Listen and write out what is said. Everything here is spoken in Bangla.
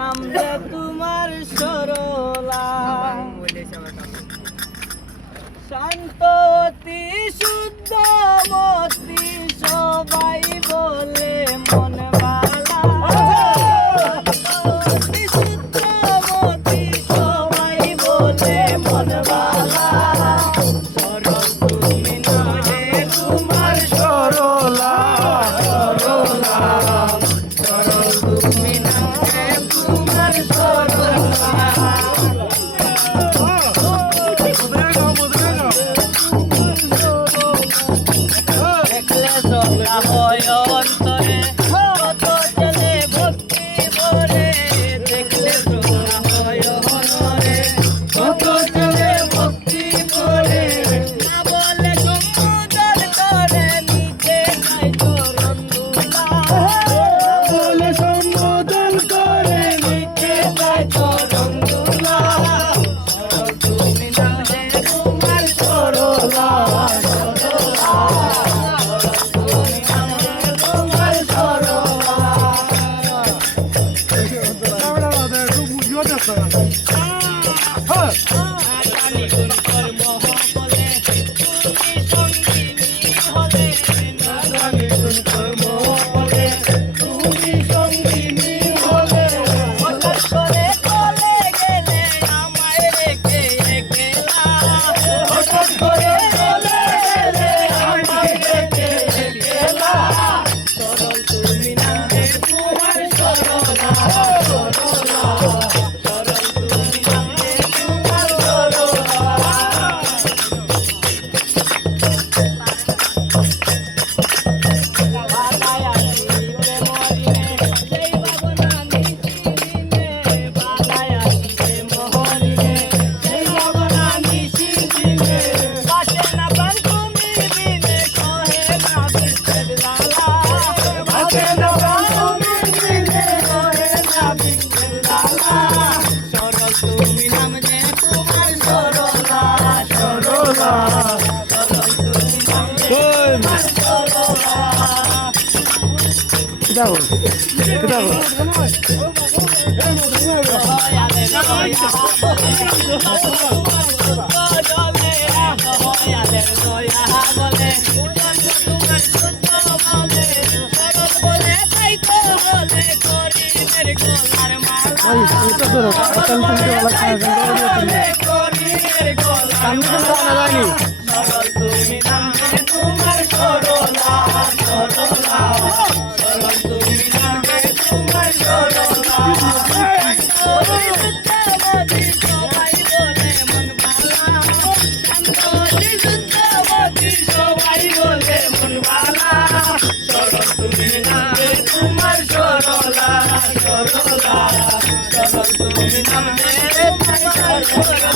নাম যে তোমার সরলা, শান্ততি শুদ্ধমতি সবাই বলে মন বালা, শান্ততি শুদ্ধমতি সবাই বলে মন বালা, সরল তুমি না রে তোমার সরলা, সরলা সরল তুমি না রে তোমার সরলা। দেখলে সরলা হয় অন্তরে কত চলে ভক্তি ভরে, দেখলে সরলা হয় অন্তরে কত চলে ভক্তি ভরে, না বলে সম্বোধন করে নিচে নাই চরণ দুলা, বলে সম্বোধন করে নিচে নাই চরণ দুলা, সরল তুমি না রে তোমার সরলা, তুমি নাম যে তোমার সরলা, সরলা সরল তুমি নাম যে তোমার সরলা। দাও দাও সবাই বলে মন বালা, সরল তুমি না রে তোমার সরলা, সরলা সরল তুমি নাম রে তোমার সরলা।